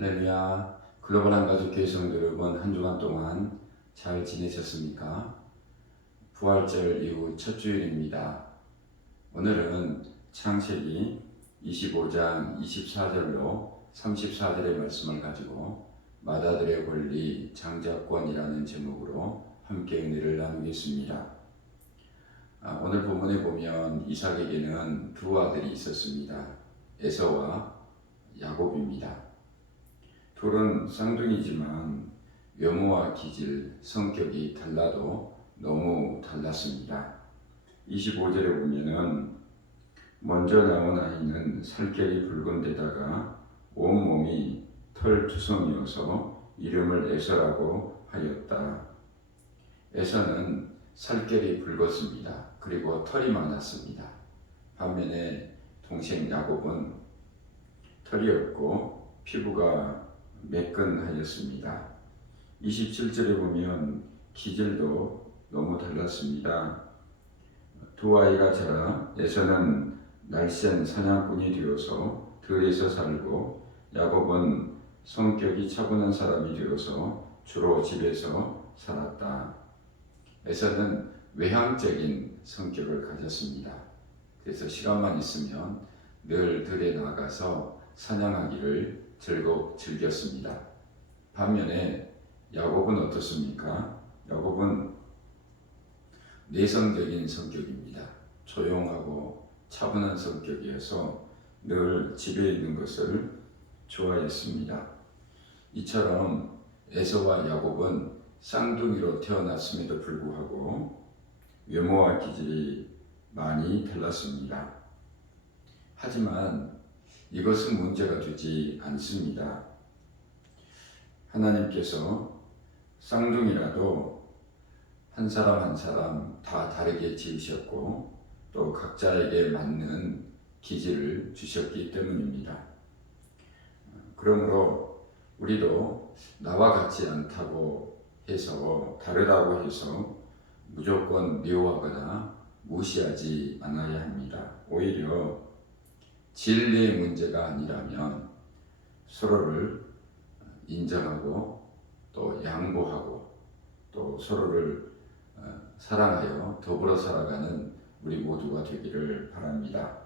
할렐루야. 글로벌 한가족교회 성도 여러분, 한 주간 동안 잘 지내셨습니까? 부활절 이후 첫 주일입니다. 오늘은 창세기 25장 24절로 34절의 말씀을 가지고 맏아들의 권리, 장자권이라는 제목으로 함께 은혜를 나누겠습니다. 오늘 본문에 보면 이삭에게는 두 아들이 있었습니다. 에서와 야곱입니다. 둘은 쌍둥이지만 외모와 기질, 성격이 달라도 너무 달랐습니다. 25절에 보면은 먼저 나온 아이는 살결이 붉은 데다가 온몸이 털투성이어서 이름을 에서라고 하였다. 에서는 살결이 붉었습니다. 그리고 털이 많았습니다. 반면에 동생 야곱은 털이 없고 피부가 매끈하였습니다. 27절에 보면 기질도 너무 달랐습니다. 두 아이가 자라 에서는 날쌘 사냥꾼이 되어서 들에서 살고 야곱은 성격이 차분한 사람이 되어서 주로 집에서 살았다. 에서는 외향적인 성격을 가졌습니다. 그래서 시간만 있으면 늘 들에 나가서 사냥하기를 즐겼습니다. 반면에 야곱은 어떻습니까? 야곱은 내성적인 성격입니다. 조용하고 차분한 성격이어서 늘 집에 있는 것을 좋아했습니다. 이처럼 에서와 야곱은 쌍둥이로 태어났음에도 불구하고 외모와 기질이 많이 달랐습니다. 하지만 이것은 문제가 되지 않습니다. 하나님께서 쌍둥이라도 한 사람 한 사람 다 다르게 지으셨고 또 각자에게 맞는 기질을 주셨기 때문입니다. 그러므로 우리도 나와 같지 않다고 해서 다르다고 해서 무조건 미워하거나 무시하지 않아야 합니다. 오히려 진리의 문제가 아니라면 서로를 인정하고 또 양보하고 또 서로를 사랑하여 더불어 살아가는 우리 모두가 되기를 바랍니다.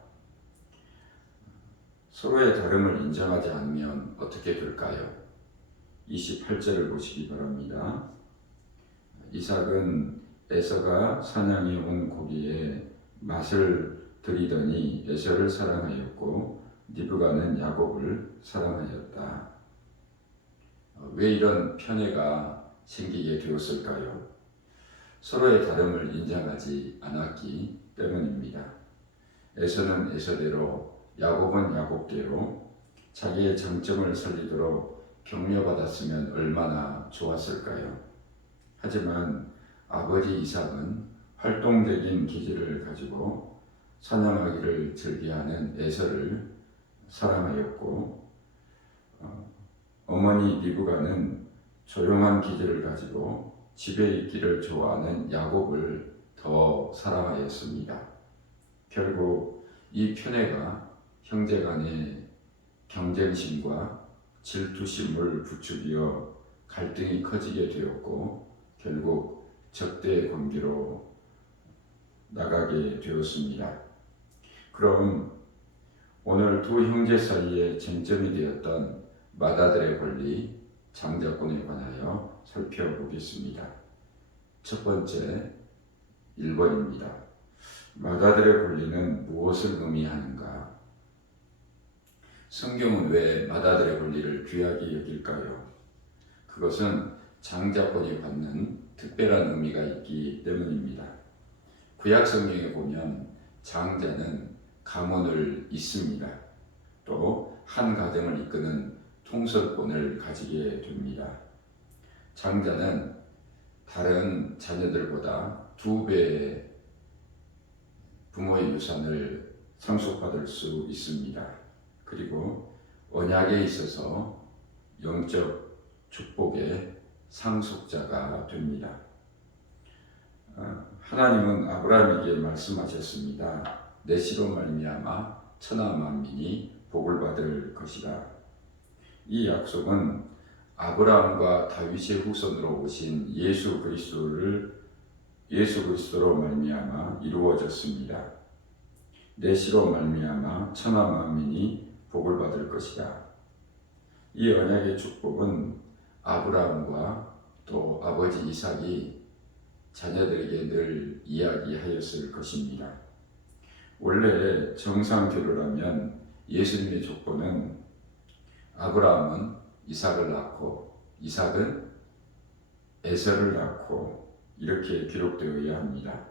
서로의 다름을 인정하지 않으면 어떻게 될까요? 28절을 보시기 바랍니다. 이삭은 에서가 사냥해 온 고기에 맛을 들이더니 에서를 사랑하였고 리브가는 야곱을 사랑하였다. 왜 이런 편애가 생기게 되었을까요? 서로의 다름을 인정하지 않았기 때문입니다. 에서는 에서대로, 야곱은 야곱대로 자기의 장점을 살리도록 격려받았으면 얼마나 좋았을까요? 하지만 아버지 이삭은 활동적인 기질을 가지고 사냥하기를 즐겨하는 에서를 사랑하였고 어머니 리브가는 조용한 기질을 가지고 집에 있기를 좋아하는 야곱을 더 사랑하였습니다. 결국 이 편애가 형제 간의 경쟁심과 질투심을 부추겨 갈등이 커지게 되었고 결국 적대의 관계로 나가게 되었습니다. 그럼 오늘 두 형제 사이에 쟁점이 되었던 맏아들의 권리, 장자권에 관하여 살펴보겠습니다. 첫 번째 1번입니다. 맏아들의 권리는 무엇을 의미하는가? 성경은 왜 맏아들의 권리를 귀하게 여길까요? 그것은 장자권이 받는 특별한 의미가 있기 때문입니다. 구약 성경에 보면 장자는 가문을 잇습니다. 또 한 가정을 이끄는 통솔권을 가지게 됩니다. 장자는 다른 자녀들보다 2배의 부모의 유산을 상속받을 수 있습니다. 그리고 언약에 있어서 영적 축복의 상속자가 됩니다. 하나님은 아브라함에게 말씀하셨습니다. 내 씨로 말미암아 천하 만민이 복을 받을 것이다. 이 약속은 아브라함과 다윗의 후손으로 오신 예수 그리스도로 말미암아 이루어졌습니다. 내 씨로 말미암아 천하 만민이 복을 받을 것이다. 이 언약의 축복은 아브라함과 또 아버지 이삭이 자녀들에게 늘 이야기하였을 것입니다. 원래 정상 교류라면 예수님의 족보는 아브라함은 이삭을 낳고 이삭은 에서를 낳고 이렇게 기록되어야 합니다.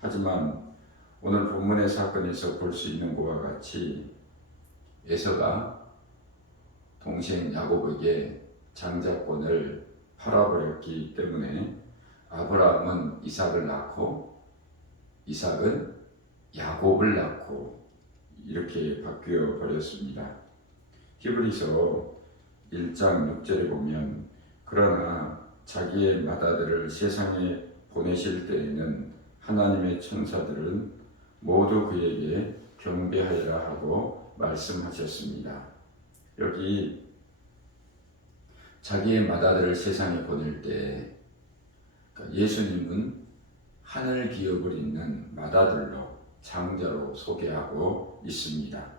하지만 오늘 본문의 사건에서 볼 수 있는 것과 같이 에서가 동생 야곱에게 장자권을 팔아버렸기 때문에 아브라함은 이삭을 낳고 이삭은 야곱을 낳고 이렇게 바뀌어 버렸습니다. 히브리서 1장 6절에 보면 그러나 자기의 맏아들을 세상에 보내실 때에는 하나님의 천사들은 모두 그에게 경배하여라 하고 말씀하셨습니다. 여기 자기의 맏아들을 세상에 보낼 때 예수님은 하늘 기업을 잇는 맏아들로 장자로 소개하고 있습니다.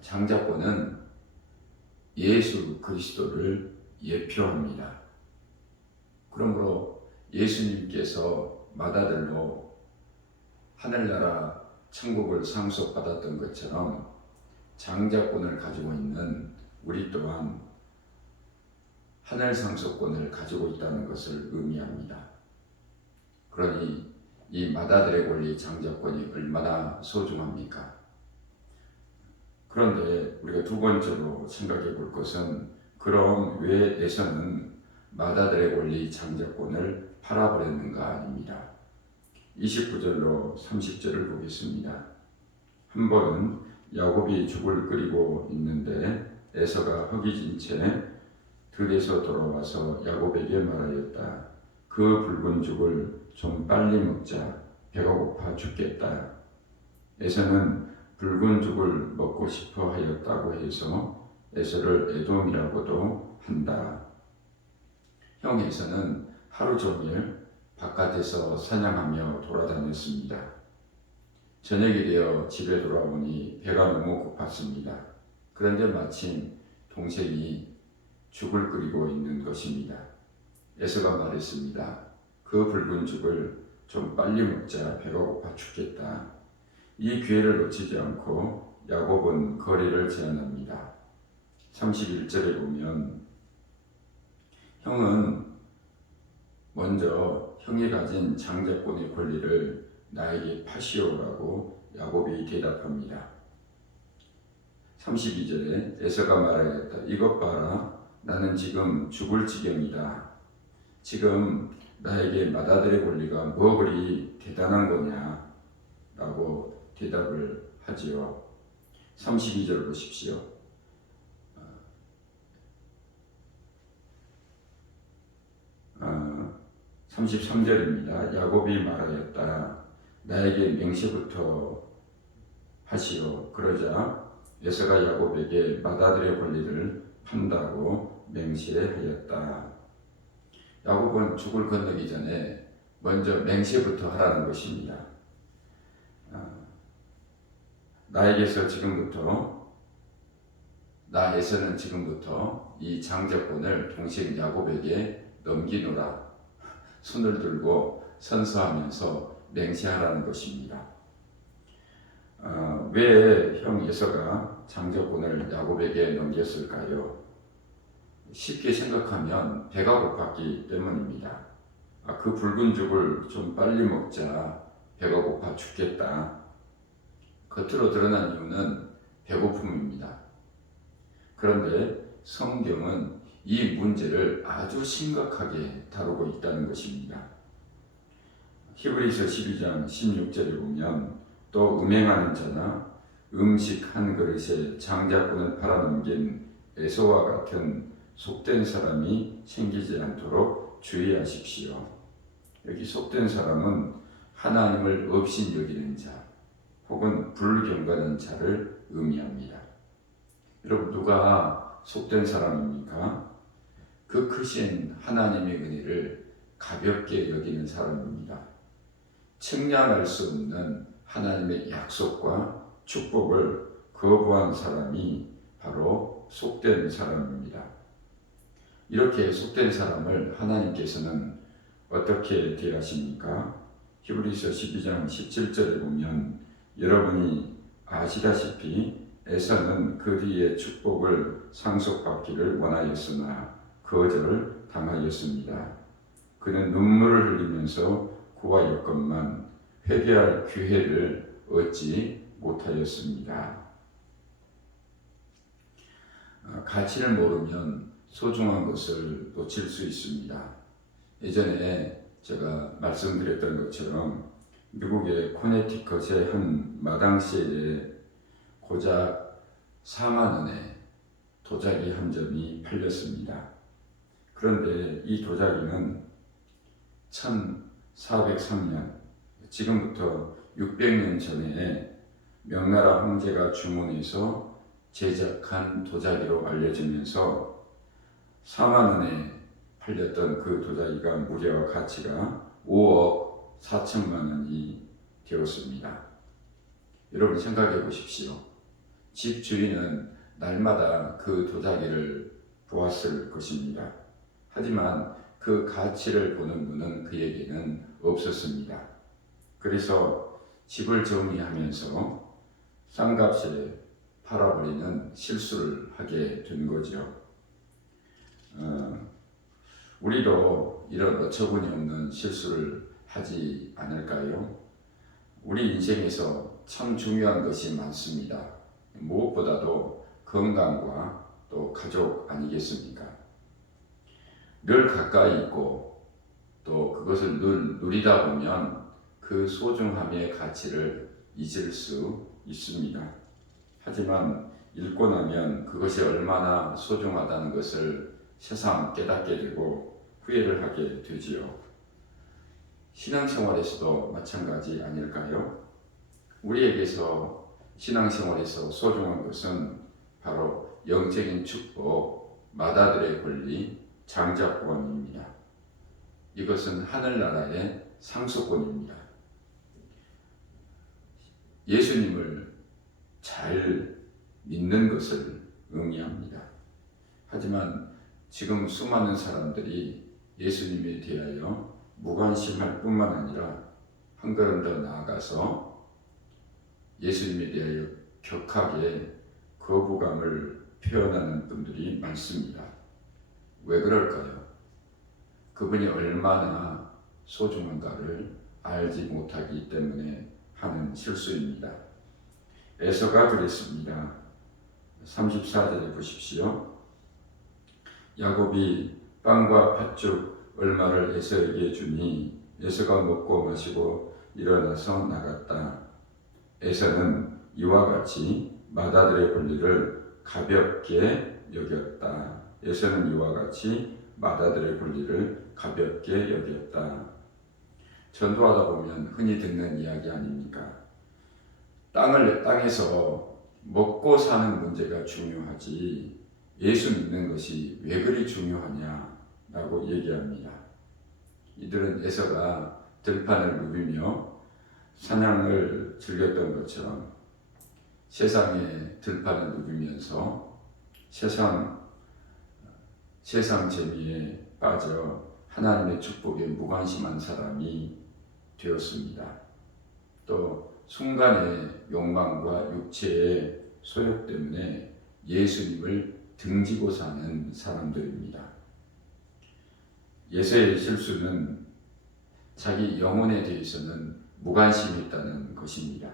장자권은 예수 그리스도를 예표합니다. 그러므로 예수님께서 맏아들로 하늘나라 천국을 상속받았던 것처럼 장자권을 가지고 있는 우리 또한 하늘 상속권을 가지고 있다는 것을 의미합니다. 그러니 이 맏아들의 권리 장자권이 얼마나 소중합니까? 그런데 우리가 두 번째로 생각해 볼 것은 그럼 왜 에서는 맏아들의 권리 장자권을 팔아버렸는가 아닙니다. 29절로 30절을 보겠습니다. 한 번은 야곱이 죽을 끓이고 있는데 에서가 허기진 채 들에서 돌아와서 야곱에게 말하였다. 그 붉은 죽을 좀 빨리 먹자. 배가 고파 죽겠다. 에서는 붉은 죽을 먹고 싶어 하였다고 해서 에서를 에돔이라고도 한다. 형 에서는 하루 종일 바깥에서 사냥하며 돌아다녔습니다. 저녁이 되어 집에 돌아오니 배가 너무 고팠습니다. 그런데 마침 동생이 죽을 끓이고 있는 것입니다. 에서가 말했습니다. 그 붉은 죽을 좀 빨리 먹자. 배가 고파 죽겠다. 이 기회를 놓치지 않고 야곱은 거리를 제한합니다. 31절에 보면 형은 먼저 형이 가진 장자권의 권리를 나에게 파시오라고 야곱이 대답합니다. 32절에 에서가 말하였다. 이것 봐라. 나는 지금 죽을 지경이다. 지금 나에게 맏아들의 권리가 뭐 그리 대단한 거냐? 라고 대답을 하지요. 32절 보십시오. 33절입니다. 야곱이 말하였다. 나에게 맹세부터 하시오. 그러자 에서가 야곱에게 맏아들의 권리를 판다고 맹세하였다. 야곱은 죽을 건너기 전에 먼저 맹세부터 하라는 것입니다. 나에게서 지금부터 나 에서는 지금부터 이 장자권을 동생 야곱에게 넘기노라. 손을 들고 선서하면서 맹세하라는 것입니다. 왜 형 에서가 장자권을 야곱에게 넘겼을까요? 쉽게 생각하면 배가 고팠기 때문입니다. 그 붉은 죽을 좀 빨리 먹자. 배가 고파 죽겠다. 겉으로 드러난 이유는 배고픔입니다. 그런데 성경은 이 문제를 아주 심각하게 다루고 있다는 것입니다. 히브리서 12장 16절에 보면 또 음행하는 자나 음식 한 그릇에 장자권을 팔아넘긴 에서와 같은 속된 사람이 생기지 않도록 주의하십시오. 여기 속된 사람은 하나님을 없인 여기는 자 혹은 불경건한 자를 의미합니다. 여러분 누가 속된 사람입니까? 그 크신 하나님의 은혜를 가볍게 여기는 사람입니다. 측량할 수 없는 하나님의 약속과 축복을 거부한 사람이 바로 속된 사람입니다. 이렇게 속된 사람을 하나님께서는 어떻게 대하십니까? 히브리서 12장 17절에 보면 여러분이 아시다시피 에사는 그 뒤에 축복을 상속받기를 원하였으나 거절 당하였습니다. 그는 눈물을 흘리면서 구하였건만 회개할 기회를 얻지 못하였습니다. 가치를 모르면 소중한 것을 놓칠 수 있습니다. 예전에 제가 말씀드렸던 것처럼 미국의 코네티컷의 한 마당시에 고작 4만 원에 도자기 한 점이 팔렸습니다. 그런데 이 도자기는 1403년, 지금부터 600년 전에 명나라 황제가 주문해서 제작한 도자기로 알려지면서 4만 원에 팔렸던 그 도자기가 무려 가치가 5억 4천만 원이 되었습니다. 여러분 생각해 보십시오. 집 주인은 날마다 그 도자기를 보았을 것입니다. 하지만 그 가치를 보는 분은 그에게는 없었습니다. 그래서 집을 정리하면서 싼값에 팔아버리는 실수를 하게 된 거죠. 우리도 이런 어처구니 없는 실수를 하지 않을까요? 우리 인생에서 참 중요한 것이 많습니다. 무엇보다도 건강과 또 가족 아니겠습니까? 늘 가까이 있고 또 그것을 늘 누리다 보면 그 소중함의 가치를 잊을 수 있습니다. 하지만 잃고 나면 그것이 얼마나 소중하다는 것을 새삼 깨닫게 되고 후회를 하게 되지요. 신앙생활에서도 마찬가지 아닐까요? 우리에게서 신앙생활에서 소중한 것은 바로 영적인 축복, 맏아들의 권리, 장자권입니다. 이것은 하늘나라의 상속권입니다. 예수님을 잘 믿는 것을 의미합니다. 하지만 지금 수많은 사람들이 예수님에 대하여 무관심할 뿐만 아니라 한 걸음 더 나아가서 예수님에 대하여 격하게 거부감을 표현하는 분들이 많습니다. 왜 그럴까요? 그분이 얼마나 소중한가를 알지 못하기 때문에 하는 실수입니다. 에서가 그랬습니다. 34절에 보십시오. 야곱이 빵과 팥죽 얼마를 에서에게 주니 에서가 먹고 마시고 일어나서 나갔다. 에서는 이와 같이 맏아들의 권리를 가볍게 여겼다. 에서는 이와 같이 맏아들의 권리를 가볍게 여겼다. 전도하다 보면 흔히 듣는 이야기 아닙니까? 땅에서 먹고 사는 문제가 중요하지 예수 믿는 것이 왜 그리 중요하냐라고 얘기합니다. 이들은 에서가 들판을 누비며 사냥을 즐겼던 것처럼 세상의 들판을 누비면서 세상 재미에 빠져 하나님의 축복에 무관심한 사람이 되었습니다. 또 순간의 욕망과 육체의 소욕 때문에 예수님을 등지고 사는 사람들입니다. 에서의 실수는 자기 영혼에 대해서는 무관심했다는 것입니다.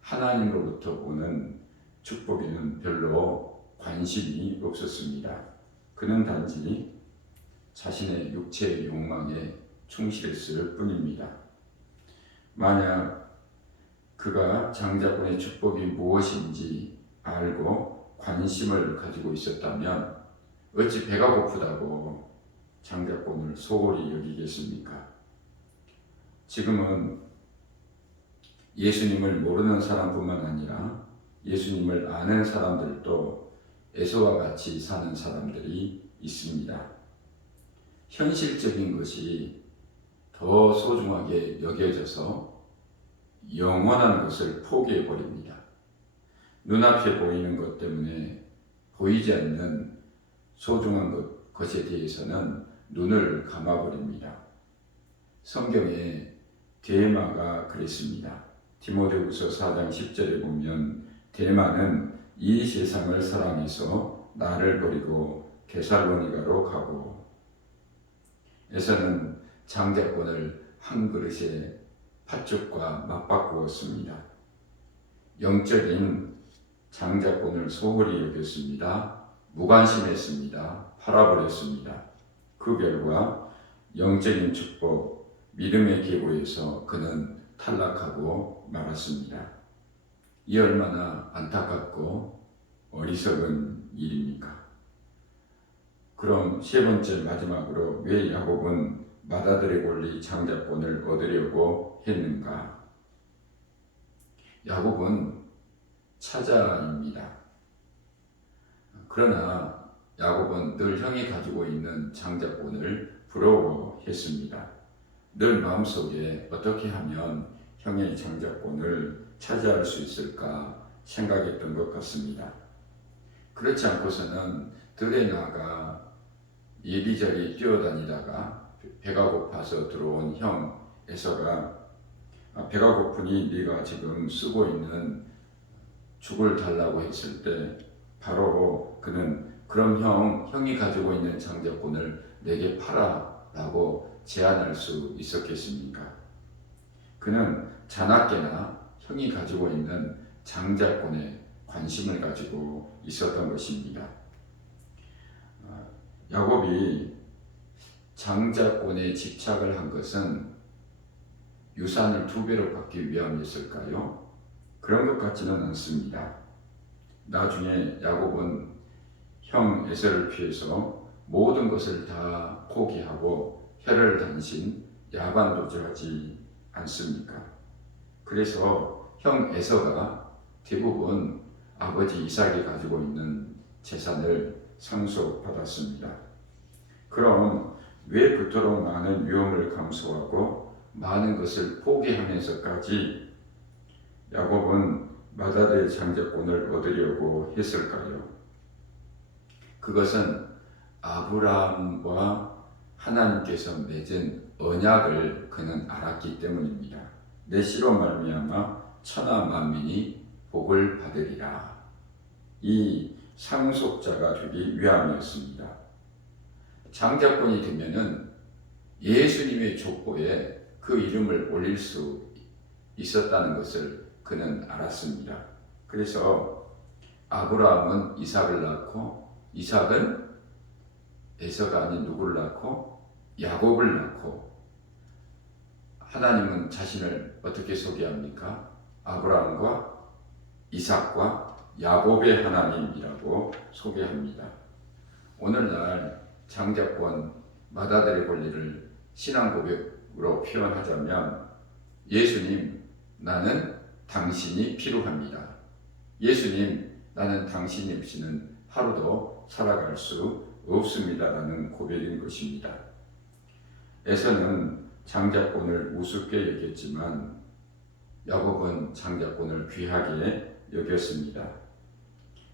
하나님으로부터 오는 축복에는 별로 관심이 없었습니다. 그는 단지 자신의 육체의 욕망에 충실했을 뿐입니다. 만약 그가 장자권의 축복이 무엇인지 알고 관심을 가지고 있었다면 어찌 배가 고프다고 장자권을 소홀히 여기겠습니까? 지금은 예수님을 모르는 사람뿐만 아니라 예수님을 아는 사람들도 에서와 같이 사는 사람들이 있습니다. 현실적인 것이 더 소중하게 여겨져서 영원한 것을 포기해 버립니다. 눈앞에 보이는 것 때문에 보이지 않는 소중한 것에 대해서는 눈을 감아버립니다. 성경에 데마가 그랬습니다. 디모데후서 4장 10절에 보면 데마는 이 세상을 사랑해서 나를 버리고 데살로니가로 가고, 에서는 장자권을 한 그릇에 팥죽과 맞바꾸었습니다. 영적인 장자권을 소홀히 여겼습니다. 무관심했습니다. 팔아버렸습니다. 그 결과 영적인 축복, 믿음의 계보에서 그는 탈락하고 말았습니다. 이 얼마나 안타깝고 어리석은 일입니까? 그럼 세 번째 마지막으로 왜 야곱은 맏아들의 권리 장자권을 얻으려고 했는가? 야곱은 차자입니다. 그러나 야곱은 늘 형이 가지고 있는 장자권을 부러워했습니다. 늘 마음속에 어떻게 하면 형의 장자권을 차지할 수 있을까 생각했던 것 같습니다. 그렇지 않고서는 들에 나가 이리저리 뛰어다니다가 배가 고파서 들어온 형 에서가 배가 고프니 네가 지금 쓰고 있는 죽을 달라고 했을 때 바로 그는 그럼 형이 가지고 있는 장자권을 내게 팔아 라고 제안할 수 있었겠습니까? 그는 자나깨나 형이 가지고 있는 장자권에 관심을 가지고 있었던 것입니다. 야곱이 장자권에 집착을 한 것은 유산을 2배로 받기 위함이었을까요? 그런 것 같지는 않습니다. 나중에 야곱은 형 에서를 피해서 모든 것을 다 포기하고 혀를 단신 야반도주하지 않습니까? 그래서 형 에서가 대부분 아버지 이삭이 가지고 있는 재산을 상속받았습니다. 그럼 왜 그토록 많은 위험을 감수하고 많은 것을 포기하면서까지 야곱은 맏아들의 장자권을 얻으려고 했을까요? 그것은 아브라함과 하나님께서 맺은 언약을 그는 알았기 때문입니다. 내 씨로 말미암아 천하 만민이 복을 받으리라. 이 상속자가 되기 위함이었습니다. 장자권이 되면은 예수님의 족보에 그 이름을 올릴 수 있었다는 것을 그는 알았습니다. 그래서 아브라함은 이삭을 낳고 이삭은 에서가 아닌 누구를 낳고 야곱을 낳고, 하나님은 자신을 어떻게 소개합니까? 아브라함과 이삭과 야곱의 하나님이라고 소개합니다. 오늘날 장자권, 맏아들의 권리를 신앙 고백으로 표현하자면 예수님, 나는 당신이 필요합니다. 예수님, 나는 당신이 없이는 하루도 살아갈 수 없습니다라는 고백인 것입니다. 에서는 장자권을 우습게 여겼지만 야곱은 장자권을 귀하게 여겼습니다.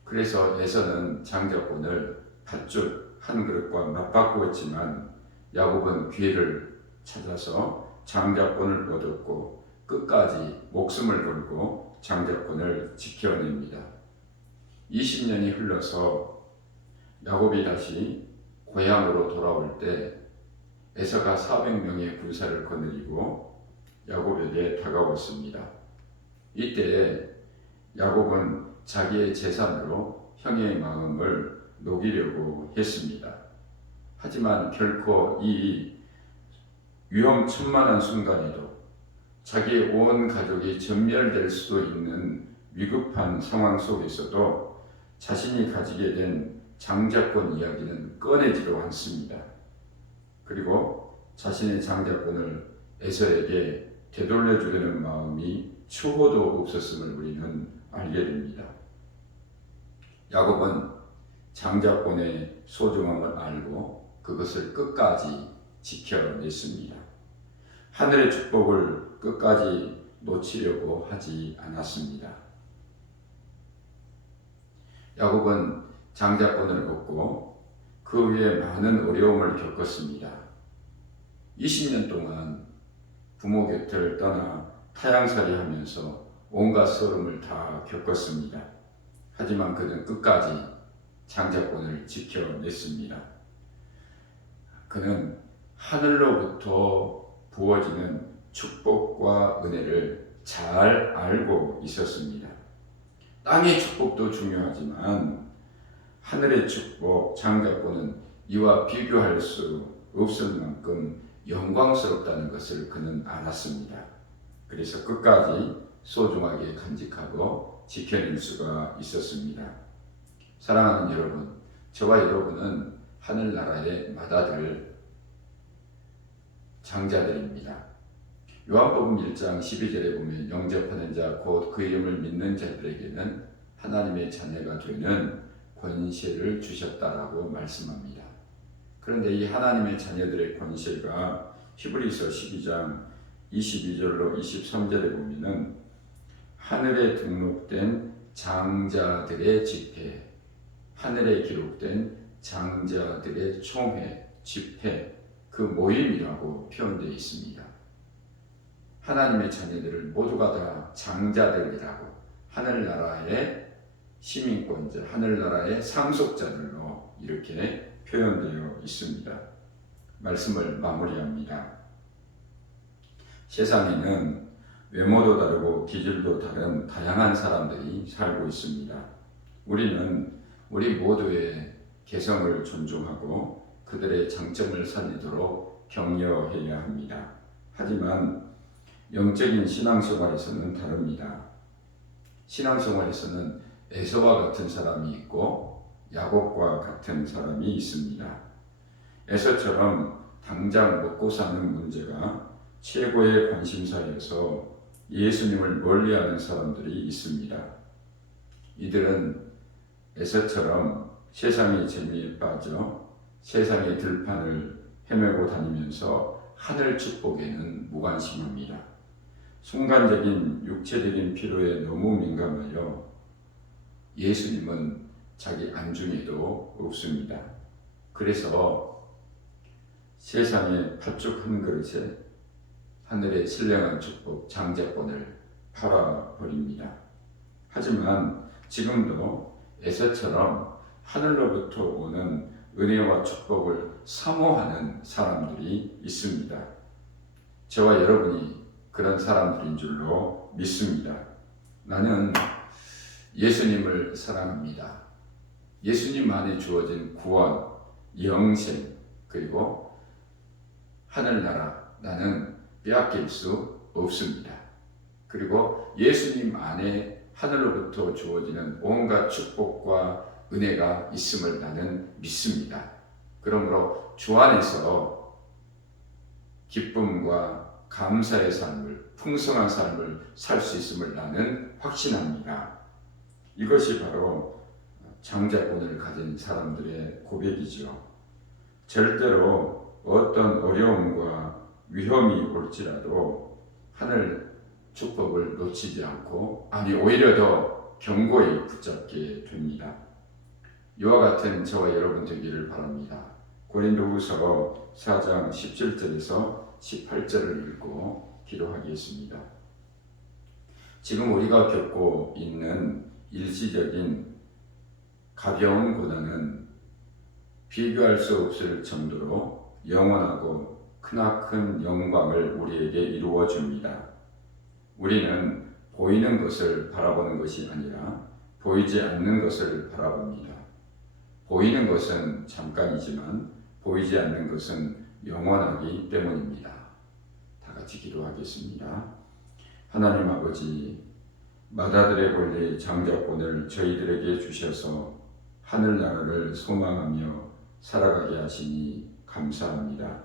그래서 에서는 장자권을 팥죽 한 그릇과 맞바꾸었지만 야곱은 기회를 찾아서 장자권을 얻었고 끝까지 목숨을 걸고 장자권을 지켜냅니다. 20년이 흘러서 야곱이 다시 고향으로 돌아올 때 에서가 400명의 군사를 거느리고 야곱에게 다가왔습니다. 이때 야곱은 자기의 재산으로 형의 마음을 녹이려고 했습니다. 하지만 결코 이 위험천만한 순간에도 자기의 온 가족이 전멸될 수도 있는 위급한 상황 속에서도 자신이 가지게 된 장자권 이야기는 꺼내지도 않습니다. 그리고 자신의 장자권을 에서에게 되돌려주려는 마음이 추호도 없었음을 우리는 알게 됩니다. 야곱은 장자권의 소중함을 알고 그것을 끝까지 지켜냈습니다. 하늘의 축복을 끝까지 놓치려고 하지 않았습니다. 야곱은 장자권을 얻고 그 위에 많은 어려움을 겪었습니다. 20년 동안 부모 곁을 떠나 타향살이 하면서 온갖 서름을 다 겪었습니다. 하지만 그는 끝까지 장자권을 지켜냈습니다. 그는 하늘로부터 부어지는 축복과 은혜를 잘 알고 있었습니다. 땅의 축복도 중요하지만 하늘의 축복, 장자권은 이와 비교할 수 없을 만큼 영광스럽다는 것을 그는 알았습니다. 그래서 끝까지 소중하게 간직하고 지켜낼 수가 있었습니다. 사랑하는 여러분, 저와 여러분은 하늘나라의 맏아들 장자들입니다. 요한복음 1장 12절에 보면 영접하는 자 곧 그 이름을 믿는 자들에게는 하나님의 자녀가 되는 권세를 주셨다라고 말씀합니다. 그런데 이 하나님의 자녀들의 권세가 히브리서 12장 22절로 23절에 보면은 하늘에 등록된 장자들의 집회, 하늘에 기록된 장자들의 총회, 집회, 그 모임이라고 표현되어 있습니다. 하나님의 자녀들을 모두가 다 장자들이라고, 하늘나라의 시민권자, 하늘나라의 상속자들로 이렇게 표현되어 있습니다. 말씀을 마무리합니다. 세상에는 외모도 다르고 기질도 다른 다양한 사람들이 살고 있습니다. 우리는 우리 모두의 개성을 존중하고 그들의 장점을 살리도록 격려해야 합니다. 하지만 영적인 신앙생활에서는 다릅니다. 신앙생활에서는 에서와 같은 사람이 있고 야곱과 같은 사람이 있습니다. 에서처럼 당장 먹고 사는 문제가 최고의 관심사여서 예수님을 멀리하는 사람들이 있습니다. 이들은 에서처럼 세상의 재미에 빠져 세상의 들판을 헤매고 다니면서 하늘 축복에는 무관심합니다. 순간적인 육체적인 필요에 너무 민감하여 예수님은 자기 안중에도 없습니다. 그래서 세상의 팥죽 한 그릇에 하늘의 신령한 축복 장자권을 팔아버립니다. 하지만 지금도 에서처럼 하늘로부터 오는 은혜와 축복을 사모하는 사람들이 있습니다. 저와 여러분이 그런 사람들인 줄로 믿습니다. 나는 예수님을 사랑합니다. 예수님 안에 주어진 구원, 영생, 그리고 하늘나라, 나는 빼앗길 수 없습니다. 그리고 예수님 안에 하늘로부터 주어지는 온갖 축복과 은혜가 있음을 나는 믿습니다. 그러므로 주 안에서 기쁨과 감사의 삶을, 풍성한 삶을 살 수 있음을 나는 확신합니다. 이것이 바로 장자권을 가진 사람들의 고백이죠. 절대로 어떤 어려움과 위험이 올지라도 하늘 축복을 놓치지 않고, 아니 오히려 더 견고히 붙잡게 됩니다. 이와 같은 저와 여러분 되기를 바랍니다. 고린도후서 4장 17절에서 18절을 읽고 기도하겠습니다. 지금 우리가 겪고 있는 일시적인 가벼운 고난은 비교할 수 없을 정도로 영원하고 크나큰 영광을 우리에게 이루어 줍니다. 우리는 보이는 것을 바라보는 것이 아니라 보이지 않는 것을 바라봅니다. 보이는 것은 잠깐이지만 보이지 않는 것은 영원하기 때문입니다. 다 같이 기도하겠습니다. 하나님 아버지, 맏아들의 권리 장자권을 저희들에게 주셔서 하늘나라를 소망하며 살아가게 하시니 감사합니다.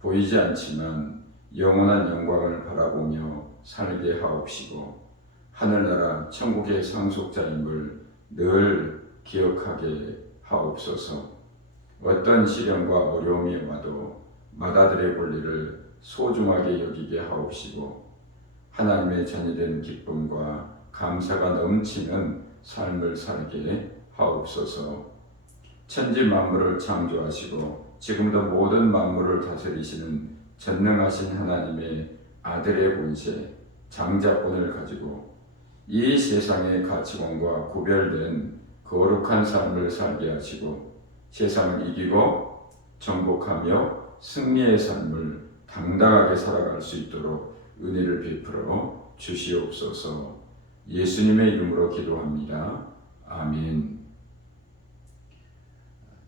보이지 않지만 영원한 영광을 바라보며 살게 하옵시고 하늘나라 천국의 상속자임을 늘 기억하게 하옵소서. 어떤 시련과 어려움이 와도 맏아들의 권리를 소중하게 여기게 하옵시고 하나님의 자녀된 기쁨과 감사가 넘치는 삶을 살게 하옵소서. 천지 만물을 창조하시고 지금도 모든 만물을 다스리시는 전능하신 하나님의 아들의 본체 장자권을 가지고 이 세상의 가치관과 구별된 거룩한 삶을 살게 하시고 세상을 이기고 정복하며 승리의 삶을 당당하게 살아갈 수 있도록 은혜를 베풀어 주시옵소서. 예수님의 이름으로 기도합니다. 아멘.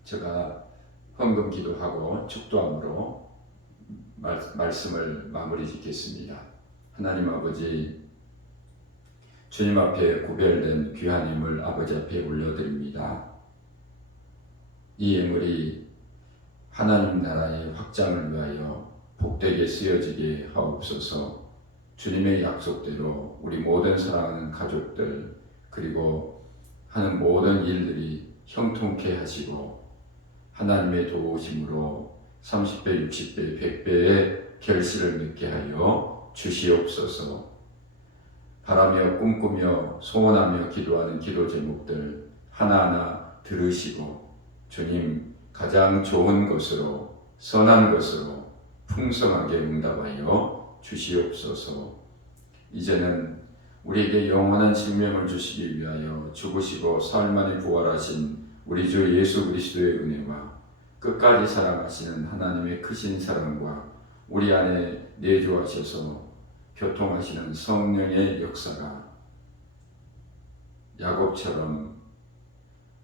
제가 헌금 기도하고 축도함으로 말씀을 마무리 짓겠습니다. 하나님 아버지, 주님 앞에 구별된 귀한 예물 아버지 앞에 올려드립니다. 이 예물이 하나님 나라의 확장을 위하여 복되게 쓰여지게 하옵소서. 주님의 약속대로 우리 모든 사랑하는 가족들 그리고 하는 모든 일들이 형통케 하시고 하나님의 도우심으로 30배, 60배, 100배의 결실을 맺게 하여 주시옵소서. 바라며 꿈꾸며 소원하며 기도하는 기도 제목들 하나하나 들으시고 주님 가장 좋은 것으로 선한 것으로 풍성하게 응답하여 주시옵소서. 이제는 우리에게 영원한 생명을 주시기 위하여 죽으시고 사흘 만에 부활하신 우리 주 예수 그리스도의 은혜와 끝까지 사랑하시는 하나님의 크신 사랑과 우리 안에 내주하셔서 교통하시는 성령의 역사가 야곱처럼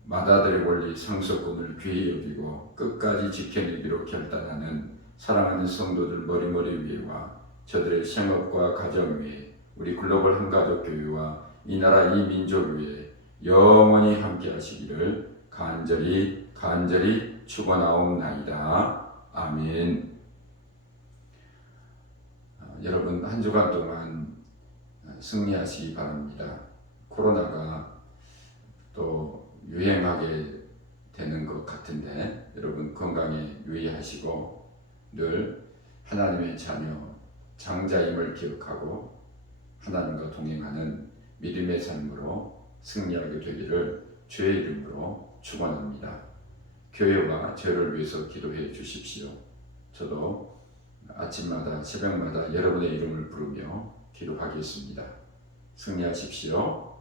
맏아들의 권리 상속권을 귀히 여기고 끝까지 지켜내기로 결단하는 사랑하는 성도들 머리머리 위에와 저들의 생업과 가정 위에 우리 글로벌 한가족 교회와 이 나라 이 민족 위에 영원히 함께 하시기를 간절히 축원하옵나이다. 아멘. 여러분 한 주간 동안 승리하시기 바랍니다. 코로나가 또 유행하게 되는 것 같은데 여러분 건강에 유의하시고 늘 하나님의 자녀 장자임을 기억하고 하나님과 동행하는 믿음의 삶으로 승리하게 되기를 주의 이름으로 축원합니다. 교회와 저를 위해서 기도해 주십시오. 저도 아침마다 새벽마다 여러분의 이름을 부르며 기도하겠습니다. 승리하십시오.